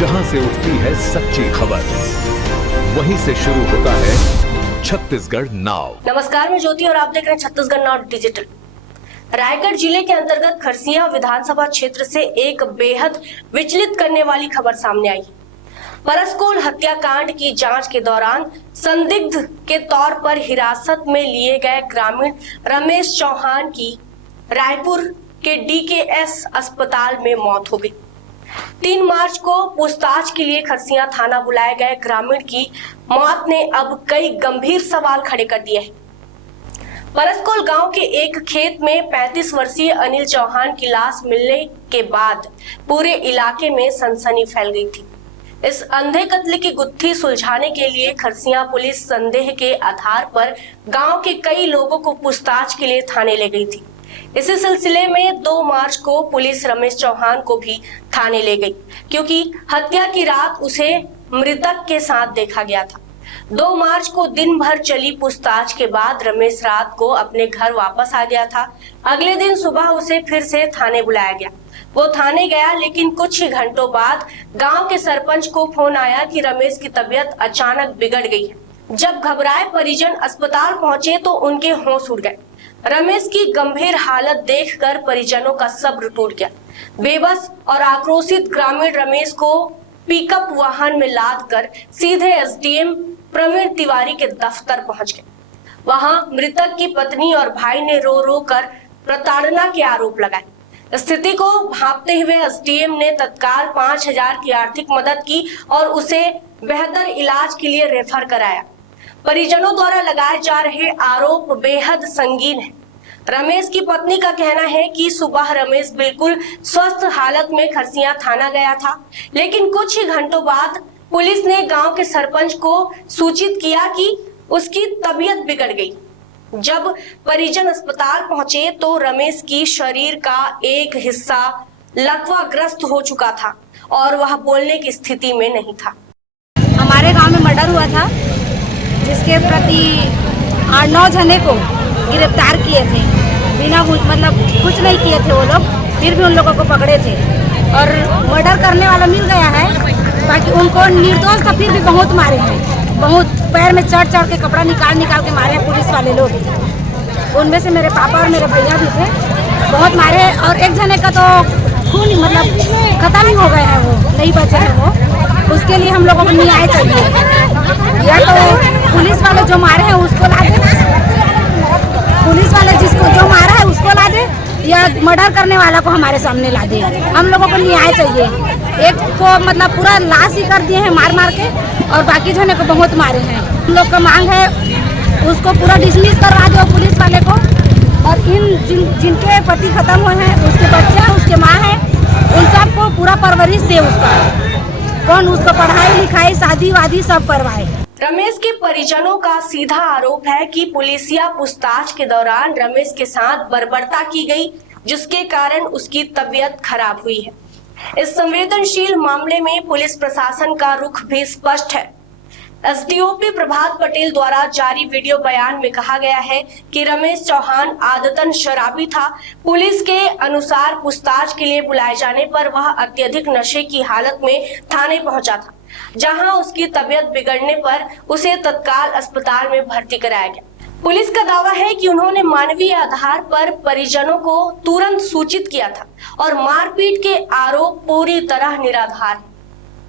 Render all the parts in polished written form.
जहां से उठती है सच्ची खबर, वहीं से शुरू होता है छत्तीसगढ़ नाउ। नमस्कार, मैं ज्योति और आप देख रहे हैं छत्तीसगढ़ नाउ डिजिटल। रायगढ़ जिले के अंतर्गत खरसिया विधानसभा क्षेत्र से एक बेहद विचलित करने वाली खबर सामने आई। परसकोल हत्याकांड की जांच के दौरान संदिग्ध के तौर पर हिरासत में लिए गए ग्रामीण रमेश चौहान की रायपुर के डीकेएस अस्पताल में मौत हो गई। 3 मार्च को पूछताछ के लिए खरसिया थाना बुलाए गए ग्रामीण की मौत ने अब कई गंभीर सवाल खड़े कर दिए हैं। परसकोल गांव के एक खेत में 35 वर्षीय अनिल चौहान की लाश मिलने के बाद पूरे इलाके में सनसनी फैल गई थी। इस अंधे कत्ल की गुत्थी सुलझाने के लिए खरसिया पुलिस संदेह के आधार पर गांव के कई लोगों को पूछताछ के लिए थाने ले गई थी। इसी सिलसिले में 2 मार्च को पुलिस रमेश चौहान को भी थाने ले गई, क्योंकि हत्या की रात उसे मृतक के साथ देखा गया था। 2 मार्च को दिन भर चली पूछताछ के बाद रमेश रात को अपने घर वापस आ गया था। अगले दिन सुबह उसे फिर से थाने बुलाया गया। वो थाने गया, लेकिन कुछ ही घंटों बाद गांव के सरपंच को फोन आया कि रमेश की तबीयत अचानक बिगड़ गई है। जब घबराए परिजन अस्पताल पहुंचे तो उनके होश उड़ गए। रमेश की गंभीर हालत देखकर परिजनों का सब्र टूट गया। बेबस और आक्रोशित ग्रामीण रमेश को पिकअप वाहन में लादकर सीधे एसडीएम प्रवीण तिवारी के दफ्तर पहुंच गए। वहां मृतक की पत्नी और भाई ने रो रो कर प्रताड़ना के आरोप लगाए। स्थिति को भांपते हुए एसडीएम ने तत्काल 5,000 की आर्थिक मदद की और उसे बेहतर इलाज के लिए रेफर कराया। परिजनों द्वारा लगाए जा रहे आरोप बेहद संगीन है। रमेश की पत्नी का कहना है कि सुबह रमेश बिल्कुल स्वस्थ हालत में खरसिया थाना गया था, लेकिन कुछ ही घंटों बाद पुलिस ने गांव के सरपंच को सूचित किया कि उसकी तबीयत बिगड़ गई। जब परिजन अस्पताल पहुंचे तो रमेश की शरीर का एक हिस्सा लकवाग्रस्त हो चुका था और वह बोलने की स्थिति में नहीं था। हमारे गांव में मर्डर हुआ था, जिसके प्रति 8-9 जने को गिरफ्तार किए थे। बिना मतलब कुछ नहीं किए थे वो लोग, फिर भी उन लोगों को पकड़े थे और मर्डर करने वाला मिल गया है। बाकी उनको निर्दोष था, फिर भी बहुत मारे हैं, बहुत पैर में चढ़ चढ़ के कपड़ा निकाल के मारे हैं पुलिस वाले लोग। उनमें से मेरे पापा और मेरे भैया भी थे, बहुत मारे। और एक जने का तो खून मतलब खत्म ही हो गया है, वो नहीं बचे हैं वो। उसके लिए हम लोगों को न्याय चाहिए। या तो पुलिस वाले जो मारे हैं उसको ला दे, पुलिस वाले जिसको जो मारा है उसको ला दे, या मर्डर करने वाला को हमारे सामने ला दे। हम लोगों को न्याय चाहिए। एक को मतलब पूरा लाश ही कर दिए हैं मार के, और बाकी जने को बहुत मारे हैं। हम लोग का मांग है उसको पूरा डिसमिस करवा दो पुलिस वाले को, और जिनके पति खत्म हुए हैं, उसके बच्चे हैं, उसके माँ है, उन सबको पूरा परवरिश दे। उसका कौन उसको पढ़ाई लिखाई शादी वादी सब करवाए। रमेश के परिजनों का सीधा आरोप है कि पुलिसिया पूछताछ के दौरान रमेश के साथ बर्बरता की गई, जिसके कारण उसकी तबीयत खराब हुई है। इस संवेदनशील मामले में पुलिस प्रशासन का रुख भी स्पष्ट है। एसडीओपी प्रभात पटेल द्वारा जारी वीडियो बयान में कहा गया है कि रमेश चौहान आदतन शराबी था। पुलिस के अनुसार पूछताछ के लिए बुलाए जाने पर वह अत्यधिक नशे की हालत में थाने पहुंचा था, जहां उसकी तबीयत बिगड़ने पर उसे तत्काल अस्पताल में भर्ती कराया गया। पुलिस का दावा है कि उन्होंने मानवीय आधार पर परिजनों को तुरंत सूचित किया था और मारपीट के आरोप पूरी तरह निराधार है।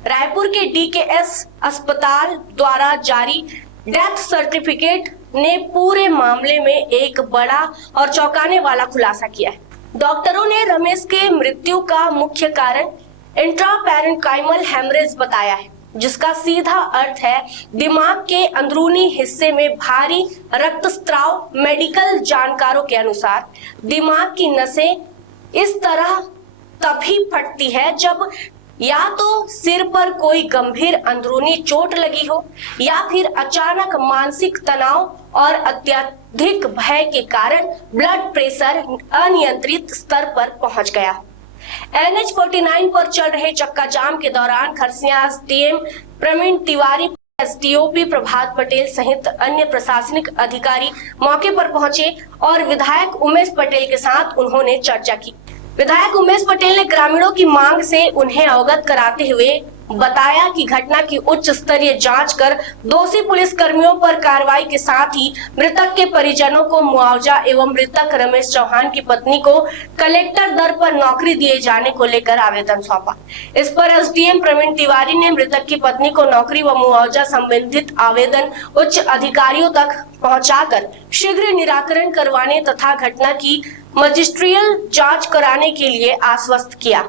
रायपुर के डीकेएस अस्पताल द्वारा जारी डेथ सर्टिफिकेट ने पूरे मामले में एक बड़ा और चौंकाने वाला खुलासा किया है। डॉक्टरों ने रमेश के मृत्यु का मुख्य कारण इंट्रापेरेन्काइमल हेमरेज बताया है, जिसका सीधा अर्थ है दिमाग के अंदरूनी हिस्से में भारी रक्तस्राव। मेडिकल जानकारों के अनुसार दिमाग की नसें इस तरह तभी फटती है जब या तो सिर पर कोई गंभीर अंदरूनी चोट लगी हो, या फिर अचानक मानसिक तनाव और अत्यधिक भय के कारण ब्लड प्रेशर अनियंत्रित स्तर पर पहुंच गया हो। NH-49 पर चल रहे चक्का जाम के दौरान खरसिया एसडीएम प्रवीण तिवारी, एसडीओपी प्रभात पटेल सहित अन्य प्रशासनिक अधिकारी मौके पर पहुंचे और विधायक उमेश पटेल के साथ उन्होंने चर्चा की। विधायक उमेश पटेल ने ग्रामीणों की मांग से उन्हें अवगत कराते हुए बताया कि घटना की उच्च स्तरीय जांच कर दोषी पुलिस कर्मियों पर कार्रवाई के साथ ही मृतक के परिजनों को मुआवजा एवं मृतक रमेश चौहान की पत्नी को कलेक्टर दर पर नौकरी दिए जाने को लेकर आवेदन सौंपा। इस पर एसडीएम प्रवीण तिवारी ने मृतक की पत्नी को नौकरी व मुआवजा संबंधित आवेदन उच्च अधिकारियों तक पहुंचाकर शीघ्र निराकरण करवाने तथा घटना की मजिस्ट्रियल जांच कराने के लिए आश्वस्त किया।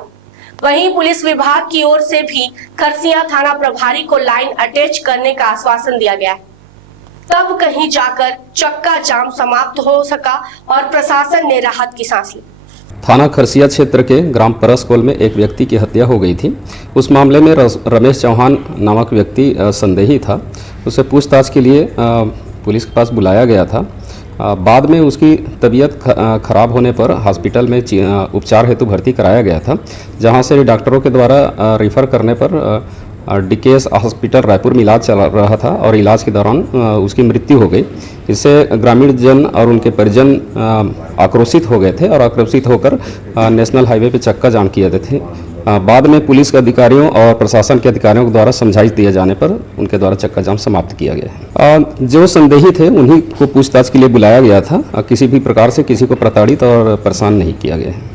वहीं पुलिस विभाग की ओर से भी खरसिया थाना प्रभारी को लाइन अटैच करने का आश्वासन दिया गया है। तब कहीं जाकर चक्का जाम समाप्त हो सका और प्रशासन ने राहत की सांस ली। थाना खरसिया क्षेत्र के ग्राम परसकोल में एक व्यक्ति की हत्या हो गई थी। उस मामले में रमेश चौहान नामक व्यक्ति संदेही था। उसे पूछताछ के लिए पुलिस के पास बुलाया गया था। बाद में उसकी तबीयत खराब होने पर हॉस्पिटल में उपचार हेतु भर्ती कराया गया था, जहां से डॉक्टरों के द्वारा रेफर करने पर डीकेएस हॉस्पिटल रायपुर में इलाज चल रहा था और इलाज के दौरान उसकी मृत्यु हो गई। इससे ग्रामीण जन और उनके परिजन आक्रोशित हो गए थे और आक्रोशित होकर नेशनल हाईवे पे चक्का जाम किए थे। बाद में पुलिस के अधिकारियों और प्रशासन के अधिकारियों के द्वारा समझाइश दिए जाने पर उनके द्वारा चक्का जाम समाप्त किया गया। जो संदेही थे उन्हीं को पूछताछ के लिए बुलाया गया था। किसी भी प्रकार से किसी को प्रताड़ित और परेशान नहीं किया गया है।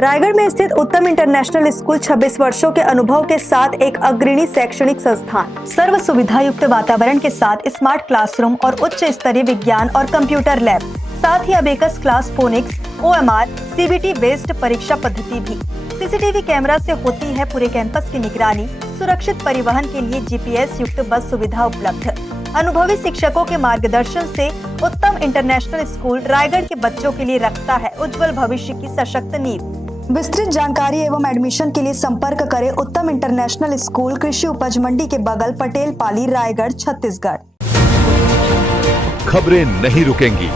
रायगढ़ में स्थित उत्तम इंटरनेशनल स्कूल 26 वर्षों के अनुभव के साथ एक अग्रणी शैक्षणिक संस्थान, सर्व सुविधा युक्त वातावरण के साथ स्मार्ट क्लासरूम और उच्च स्तरीय विज्ञान और कंप्यूटर लैब, साथ ही abacus class, phonics, OMR, CBT based परीक्षा पद्धति भी। CCTV कैमरा से होती है पूरे कैंपस की निगरानी। सुरक्षित परिवहन के लिए GPS युक्त बस सुविधा उपलब्ध। अनुभवी शिक्षकों के मार्गदर्शन से उत्तम इंटरनेशनल स्कूल रायगढ़ के बच्चों के लिए रखता है उज्जवल भविष्य की सशक्त नींव। विस्तृत जानकारी एवं एडमिशन के लिए संपर्क करें उत्तम इंटरनेशनल स्कूल, कृषि उपज मंडी के बगल, पटेल पाली, रायगढ़, छत्तीसगढ़। खबरें नहीं रुकेंगी।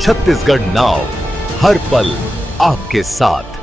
छत्तीसगढ़ नाउ हर पल आपके साथ।